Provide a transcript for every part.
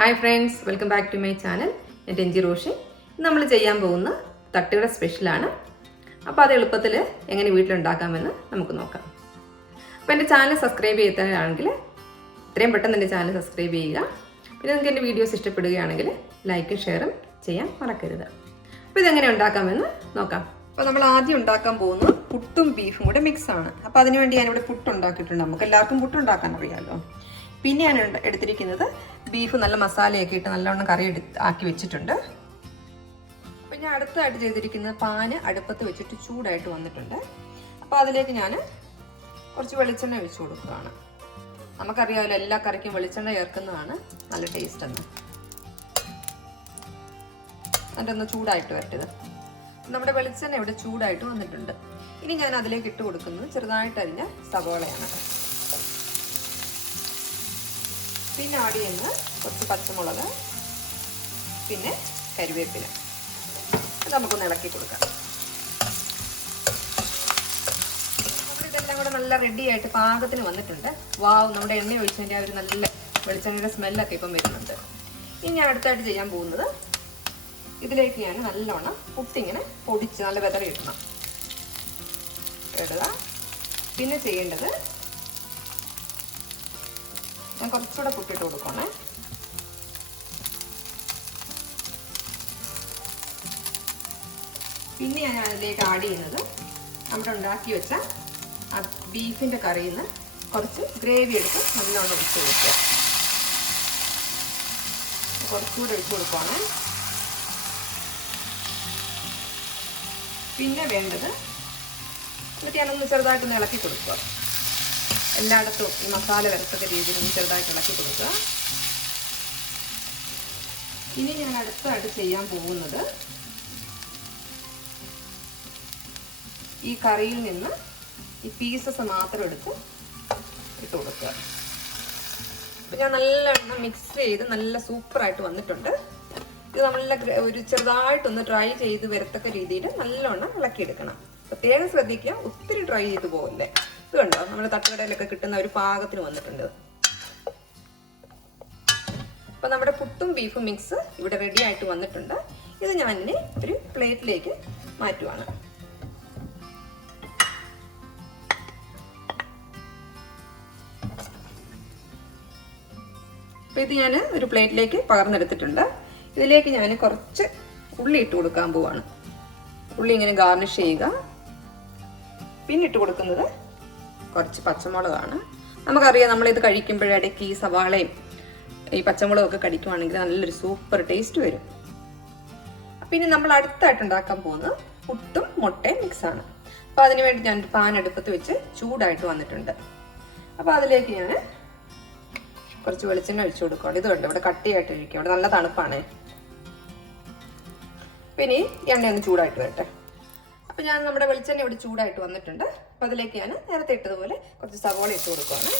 Hi friends, welcome back to my channel. ഞാൻ രഞ്ജി റോഷി. നമ്മൾ ചെയ്യാൻ പോകുന്ന തട്ടുകട സ്പെഷ്യലാണ്. അപ്പോൾ അത് എളുപ്പത്തിൽ എങ്ങനെ വീട്ടിലുണ്ടാക്കാമെന്ന് നമുക്ക് നോക്കാം. അപ്പോൾ എൻ്റെ ചാനൽ സബ്സ്ക്രൈബ് ചെയ്തതാണെങ്കിൽ എത്രയും പെട്ടെന്ന് എൻ്റെ ചാനൽ സബ്സ്ക്രൈബ് ചെയ്യുക. പിന്നെ നിങ്ങൾക്ക് എൻ്റെ വീഡിയോസ് ഇഷ്ടപ്പെടുകയാണെങ്കിൽ ലൈക്കും ഷെയറും ചെയ്യാൻ മറക്കരുത്. അപ്പോൾ ഇതെങ്ങനെ ഉണ്ടാക്കാമെന്ന് നോക്കാം. അപ്പോൾ നമ്മൾ ആദ്യം ഉണ്ടാക്കാൻ പോകുന്നത് പുട്ടും ബീഫും കൂടെ മിക്സാണ്. അപ്പോൾ അതിനുവേണ്ടി ഞാനിവിടെ പുട്ടുണ്ടാക്കിയിട്ടുണ്ട്. നമുക്ക് എല്ലാവർക്കും പുട്ടുണ്ടാക്കാൻ അറിയാമല്ലോ. പിന്നെ ഞാൻ എടുത്തിരിക്കുന്നത് ബീഫ് നല്ല മസാലയൊക്കെ ഇട്ട് നല്ലവണ്ണം കറി ആക്കി വെച്ചിട്ടുണ്ട്. അപ്പം ഞാൻ അടുത്തതായിട്ട് ചെയ്തിരിക്കുന്നത് പാന് അടുപ്പത്ത് വെച്ചിട്ട് ചൂടായിട്ട് വന്നിട്ടുണ്ട്. അപ്പോൾ അതിലേക്ക് ഞാൻ കുറച്ച് വെളിച്ചെണ്ണ ഒഴിച്ച് കൊടുക്കുകയാണ്. നമുക്കറിയാമല്ലോ എല്ലാ കറിക്കും വെളിച്ചെണ്ണ ചേർക്കുന്നതാണ് നല്ല ടേസ്റ്റ് എന്ന്. അതിൻ്റെ ഒന്ന് ചൂടായിട്ട് വരട്ടത്. നമ്മുടെ വെളിച്ചെണ്ണ ഇവിടെ ചൂടായിട്ട് വന്നിട്ടുണ്ട്. ഇനി ഞാൻ അതിലേക്ക് ഇട്ട് കൊടുക്കുന്നത് ചെറുതായിട്ട് അരിഞ്ഞ സവോളയാണ്. പിന്നെ ആഡ് ചെയ്യുന്നത് കുറച്ച് പച്ചമുളക്, പിന്നെ കറിവേപ്പില. നമുക്കൊന്ന് ഇളക്കി കൊടുക്കാം. നമ്മളിതെല്ലാം കൂടെ നല്ല റെഡി ആയിട്ട് പാകത്തിന് വന്നിട്ടുണ്ട്. വാവ്, നമ്മുടെ എണ്ണ ഒഴിച്ചതിൻ്റെ ആ ഒരു നല്ല വെളിച്ചെണ്ണയുടെ സ്മെല്ലൊക്കെ ഇപ്പം വരുന്നുണ്ട്. ഇനി ഞാൻ അടുത്തായിട്ട് ചെയ്യാൻ പോകുന്നത് ഇതിലേക്ക് ഞാൻ നല്ലോണം പുട്ടിങ്ങനെ പൊടിച്ച് നല്ല വെതറി ഇടണം ഇടുക. പിന്നെ ചെയ്യേണ്ടത് ഞാൻ കുറച്ചുകൂടെ പുട്ടിട്ട് കൊടുക്കണേ. പിന്നെ ഞാൻ അതിലേക്ക് ആഡ് ചെയ്യുന്നത് നമ്മുടെ ഉണ്ടാക്കി വെച്ച ആ ബീഫിൻ്റെ കറിയിൽ നിന്ന് കുറച്ച് ഗ്രേവി എടുത്ത് നല്ലോണം ഒഴിച്ച് കൊടുക്കുക. കുറച്ചുകൂടെ ഒഴിച്ച് കൊടുക്കുകയാണ്. പിന്നെ വേണ്ടത് എന്നിട്ട് ഞാനൊന്ന് ചെറുതായിട്ടൊന്ന് ഇളക്കി കൊടുക്കുക. എല്ലായിടത്തും ഈ മസാല വരത്തക്ക രീതിയിൽ ഒന്ന് ചെറുതായിട്ട് ഇളക്കി കൊടുക്കുക. ഇനി ഞാൻ അടുത്തായിട്ട് ചെയ്യാൻ പോകുന്നത് ഈ കറിയിൽ നിന്ന് ഈ പീസസ് മാത്രം എടുത്ത് ഇട്ട് കൊടുക്കുക. അപ്പം ഞാൻ നല്ലോണം മിക്സ് ചെയ്ത് നല്ല സൂപ്പറായിട്ട് വന്നിട്ടുണ്ട്. ഇത് നല്ല ഒരു ചെറുതായിട്ടൊന്ന് ഡ്രൈ ചെയ്ത് വരത്തക്ക രീതിയിൽ നല്ലോണം ഇളക്കിയെടുക്കണം. പ്രത്യേകം ശ്രദ്ധിക്കുക, ഒത്തിരി ഡ്രൈ ചെയ്ത് പോകല്ലേ. ഇത് കണ്ടോ, നമ്മുടെ തട്ടുകടയിലൊക്കെ കിട്ടുന്ന ഒരു പാകത്തിന് വന്നിട്ടുണ്ട്. അപ്പം നമ്മുടെ പുട്ടും ബീഫും മിക്സ് ഇവിടെ റെഡി ആയിട്ട് വന്നിട്ടുണ്ട്. ഇത് ഞാൻ ഇനി ഒരു പ്ലേറ്റിലേക്ക് മാറ്റുവാണ്. അപ്പം ഇത് ഞാൻ ഒരു പ്ലേറ്റിലേക്ക് പകർന്നെടുത്തിട്ടുണ്ട്. ഇതിലേക്ക് ഞാൻ കുറച്ച് ഉള്ളി ഇട്ട് കൊടുക്കാൻ പോവാണ്. ഉള്ളി ഇങ്ങനെ ഗാർണിഷ് ചെയ്യുക. പിന്നെ ഇട്ട് കൊടുക്കുന്നത് കുറച്ച് പച്ചമുളകാണ്. നമുക്കറിയാം, നമ്മളിത് കഴിക്കുമ്പോഴിടയ്ക്ക് ഈ സവാളയും ഈ പച്ചമുളകൊക്കെ കടിക്കുവാണെങ്കിൽ നല്ലൊരു സൂപ്പർ ടേസ്റ്റ് വരും. പിന്നെ നമ്മൾ അടുത്തായിട്ട് ഉണ്ടാക്കാൻ പോകുന്നത് പുട്ടും മുട്ടയും മിക്സാണ്. അപ്പോൾ അതിനുവേണ്ടി ഞാൻ പാൻ അടുപ്പത്ത് വെച്ച് ചൂടായിട്ട് വന്നിട്ടുണ്ട്. അപ്പോൾ അതിലേക്ക് ഞാൻ കുറച്ച് വെളിച്ചെണ്ണ ഒഴിച്ചു കൊടുക്കുകയാണ്. ഇത് കണ്ടോ, ഇവിടെ കട്ടിയായിട്ട് ഒഴിക്കുക. ഇവിടെ നല്ല തണുപ്പാണ്. പിന്നെ എണ്ണയൊന്ന് ചൂടായിട്ട് വരട്ടെ. അപ്പോൾ ഞാൻ നമ്മുടെ വെളിച്ചെണ്ണ ഇവിടെ ചൂടായിട്ട് വന്നിട്ടുണ്ട്. അപ്പോൾ അതിലേക്ക് ഞാൻ നേരത്തെ ഇട്ടതുപോലെ കുറച്ച് സവോള ഇട്ട് കൊടുക്കുകയാണ്.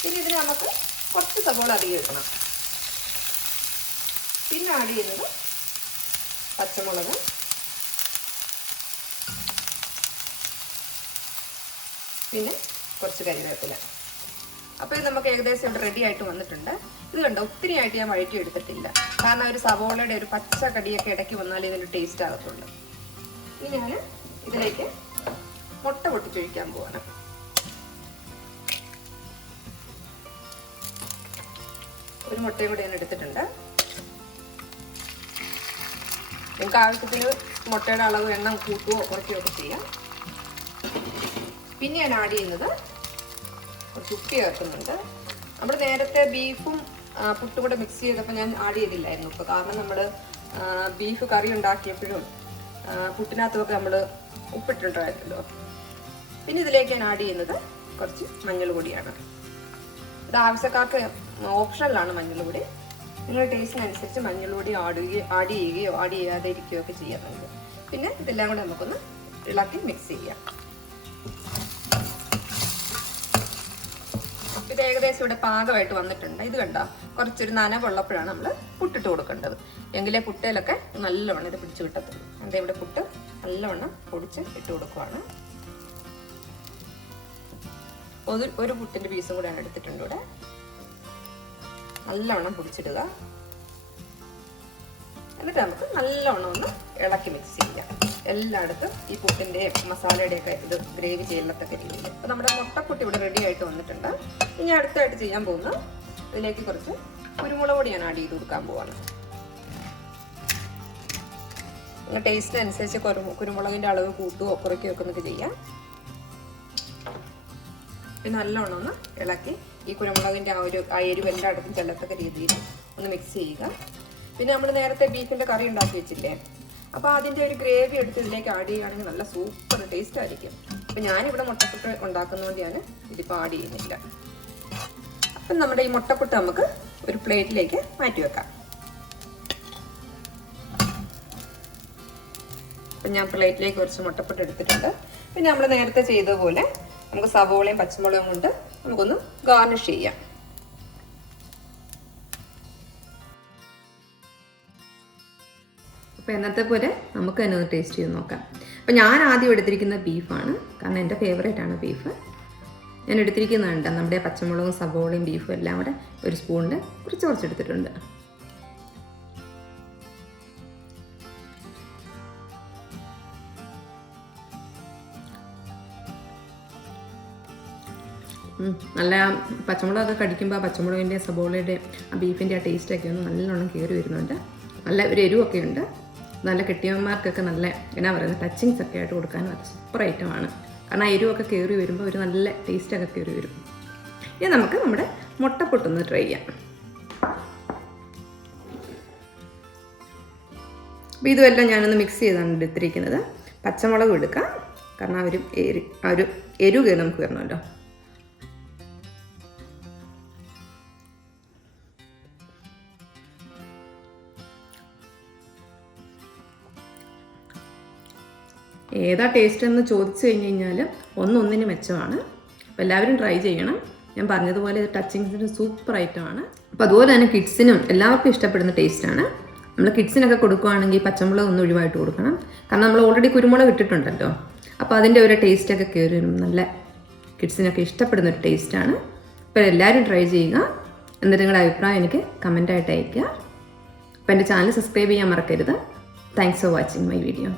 പിന്നെ ഇതിന് നമുക്ക് കുറച്ച് സവോള അധികം ഇടണം. പിന്നെ ആഡ് ചെയ്യുന്നത് പച്ചമുളക്, പിന്നെ കുറച്ച് കറിവേപ്പില. അപ്പോൾ ഇത് നമുക്ക് ഏകദേശം ഇവിടെ റെഡി ആയിട്ട് വന്നിട്ടുണ്ട്. ഇത് കണ്ടോ, ഒത്തിരി ആയിട്ട് ഞാൻ വഴറ്റി എടുത്തിട്ടില്ല. കാരണം ഒരു സവോളയുടെ ഒരു പച്ച കടിയൊക്കെ ഇടയ്ക്ക് വന്നാലേ ഇതിൻ്റെ ടേസ്റ്റ് ആകത്തുള്ളൂ. ഇനി ഞാൻ ഇതിലേക്ക് മുട്ട പൊട്ടിച്ചൊഴിക്കാൻ പോവാണ്. ഒരു മുട്ടയും കൂടെ ഞാൻ എടുത്തിട്ടുണ്ട്. നിങ്ങൾക്ക് ആവശ്യത്തിന് മുട്ടയുടെ അളവ് എണ്ണം കൂട്ടുകയോ കുറയ്ക്കുകയോ ഒക്കെ ചെയ്യാം. പിന്നെ ഞാൻ ആഡ് ചെയ്യുന്നത് കുറച്ച് ഉപ്പ് ചേർക്കുന്നുണ്ട്. നമ്മൾ നേരത്തെ ബീഫും പുട്ടും കൂടെ മിക്സ് ചെയ്തപ്പോൾ ഞാൻ ആഡ് ചെയ്തില്ലായിരുന്നു ഉപ്പ്. കാരണം നമ്മൾ ബീഫ് കറി ഉണ്ടാക്കിയപ്പോഴും പുട്ടിനകത്തുമൊക്കെ നമ്മൾ ഉപ്പിട്ടിട്ടുണ്ടായിരുന്നല്ലോ. പിന്നെ ഇതിലേക്ക് ഞാൻ ആഡ് ചെയ്യുന്നത് കുറച്ച് മഞ്ഞൾ പൊടിയാണ്. ഇത് ആവശ്യക്കാർക്ക് ഓപ്ഷനിലാണ് മഞ്ഞൾ പൊടി. നിങ്ങളുടെ ടേസ്റ്റിനനുസരിച്ച് മഞ്ഞൾ പൊടി ആഡ് ചെയ്യുകയോ ആഡ് ചെയ്യാതെ ഇരിക്കുകയോ ഒക്കെ ചെയ്യാറുണ്ട്. പിന്നെ ഇതെല്ലാം കൂടെ നമുക്കൊന്ന് ഇളക്കി മിക്സ് ചെയ്യാം. ഇത് ഏകദേശം ഇവിടെ പാകമായിട്ട് വന്നിട്ടുണ്ട്. ഇത് കണ്ടോ, കുറച്ചൊരു നനവുള്ളപ്പോഴാണ് നമ്മൾ പുട്ടിട്ട് കൊടുക്കേണ്ടത്. എങ്കിലേ പുട്ടയിലൊക്കെ നല്ലവണ്ണം ഇത് പിടിച്ച് കിട്ടത്തുള്ളൂ. എൻ്റെ ഇവിടെ പുട്ട് നല്ലവണ്ണം പൊടിച്ച് ഇട്ട് കൊടുക്കുവാണ്. ഒരു പുട്ടിൻ്റെ പീസും കൂടെയാണ് എടുത്തിട്ടുണ്ട് ഇവിടെ. നല്ലവണ്ണം പൊടിച്ചിടുക. എന്നിട്ട് നമുക്ക് നല്ലവണ്ണം ഒന്ന് ഇളക്കി മിക്സ് ചെയ്യാം. എല്ലായിടത്തും ഈ പുട്ടിൻ്റെ മസാലയുടെയൊക്കെ ഇത് ഗ്രേവി ചെയ്യത്തക്ക രീതിയിൽ. അപ്പോൾ നമ്മുടെ മുട്ടപ്പുട്ട് ഇവിടെ റെഡി ആയിട്ട് വന്നിട്ടുണ്ട്. ഇനി അടുത്തായിട്ട് ചെയ്യാൻ പോകുന്ന ഇതിലേക്ക് കുറച്ച് കുരുമുളക് പൊടി ഞാൻ ആഡ് ചെയ്ത് കൊടുക്കാൻ പോവാണ്. നിങ്ങൾ ടേസ്റ്റിനനുസരിച്ച് കുരുമുളകിൻ്റെ അളവ് കൂട്ടുകയോ കുറയ്ക്കുകയോ ഒക്കെ നമുക്ക് ചെയ്യാം. പിന്നെ നല്ലോണം ഒന്ന് ഇളക്കി ഈ കുരുമുളകിൻ്റെ ആ എരിവ് എല്ലായിടത്തും ചെല്ലത്തക്ക രീതിയിൽ ഒന്ന് മിക്സ് ചെയ്യുക. പിന്നെ നമ്മൾ നേരത്തെ ബീഫിൻ്റെ കറി ഉണ്ടാക്കി വെച്ചില്ലേ, അപ്പോൾ അതിൻ്റെ ഒരു ഗ്രേവി എടുത്ത് ഇതിലേക്ക് ആഡ് ചെയ്യുകയാണെങ്കിൽ നല്ല സൂപ്പർ ടേസ്റ്റ് ആയിരിക്കും. അപ്പോൾ ഞാനിവിടെ മുട്ടപ്പുട്ട് ഉണ്ടാക്കുന്നതുകൊണ്ട് ഞാൻ ഇതിപ്പോൾ ആഡ് ചെയ്യുന്നില്ല. അപ്പം നമ്മുടെ ഈ മുട്ടപ്പുട്ട് നമുക്ക് ഒരു പ്ലേറ്റിലേക്ക് മാറ്റി വെക്കാം. അപ്പം ഞാൻ പ്ലേറ്റിലേക്ക് കുറച്ച് മുട്ടപ്പുട്ട് എടുത്തിട്ടുണ്ട്. പിന്നെ നമ്മൾ നേരത്തെ ചെയ്തതുപോലെ നമുക്ക് സവോളയും പച്ചമുളകും കൊണ്ട് നമുക്കൊന്ന് ഗാർണിഷ് ചെയ്യാം. അപ്പോൾ എന്നത്തെ പോലെ നമുക്ക് തന്നെ ഒന്ന് ടേസ്റ്റ് ചെയ്ത് നോക്കാം. അപ്പോൾ ഞാൻ ആദ്യം എടുത്തിരിക്കുന്ന ബീഫാണ്, കാരണം എൻ്റെ ഫേവറേറ്റ് ആണ് ബീഫ്. ഞാൻ എടുത്തിരിക്കുന്നുണ്ട് നമ്മുടെ പച്ചമുളകും സവോളയും ബീഫും എല്ലാം കൂടെ ഒരു സ്പൂണിൽ കുറച്ചെടുത്തിട്ടുണ്ട്. നല്ല പച്ചമുളകൊക്കെ കടിക്കുമ്പോൾ ആ പച്ചമുളകിൻ്റെ സബോളയുടെ ആ ബീഫിൻ്റെ ആ ടേസ്റ്റൊക്കെ ഒന്ന് നല്ലോണം കയറി വരുന്നുണ്ട്. നല്ല ഒരു എരിവൊക്കെ ഉണ്ട്. നല്ല കെട്ടിയന്മാർക്കൊക്കെ നല്ല എന്നാ പറയുന്നത് ടച്ചിങ്സ് ഒക്കെ ആയിട്ട് കൊടുക്കാനും അത് സൂപ്പർ ഐറ്റമാണ്. കാരണം ആ എരിവൊക്കെ കയറി വരുമ്പോൾ ഒരു നല്ല ടേസ്റ്റൊക്കെ കയറി വരും. ഇനി നമുക്ക് നമ്മുടെ മുട്ടപ്പൊട്ടൊന്ന് ട്രൈ ചെയ്യാം. അപ്പോൾ ഇതുമെല്ലാം ഞാനൊന്ന് മിക്സ് ചെയ്താണ് എടുത്തിരിക്കുന്നത്. പച്ചമുളക് എടുക്കാം, കാരണം ആ ഒരു എരിവ് നമുക്ക് വരണമല്ലോ. ഏതാ ടേസ്റ്റ് എന്ന് ചോദിച്ചു കഴിഞ്ഞ് കഴിഞ്ഞാൽ ഒന്നൊന്നിന് മെച്ചമാണ്. അപ്പോൾ എല്ലാവരും ട്രൈ ചെയ്യണം. ഞാൻ പറഞ്ഞതുപോലെ ഇത് ടച്ചിങ്സിൻ്റെ സൂപ്പർ ഐറ്റമാണ്. അപ്പോൾ അതുപോലെ തന്നെ കിഡ്സിനും എല്ലാവർക്കും ഇഷ്ടപ്പെടുന്ന ടേസ്റ്റാണ്. നമ്മൾ കിഡ്സിനൊക്കെ കൊടുക്കുകയാണെങ്കിൽ പച്ചമുളക് ഒന്ന് ഒഴിവായിട്ട് കൊടുക്കണം, കാരണം നമ്മൾ ഓൾറെഡി കുരുമുളക് ഇട്ടിട്ടുണ്ടല്ലോ. അപ്പോൾ അതിൻ്റെ ഒരു ടേസ്റ്റൊക്കെ കയറി വരും. നല്ല കിഡ്സിനൊക്കെ ഇഷ്ടപ്പെടുന്ന ഒരു ടേസ്റ്റാണ്. അപ്പോൾ എല്ലാവരും ട്രൈ ചെയ്യുക. എന്നിട്ട് നിങ്ങളുടെ അഭിപ്രായം എനിക്ക് കമൻറ്റായിട്ട് അയയ്ക്കുക. അപ്പോൾ എൻ്റെ ചാനൽ സബ്സ്ക്രൈബ് ചെയ്യാൻ മറക്കരുത്. Thanks for watching my video.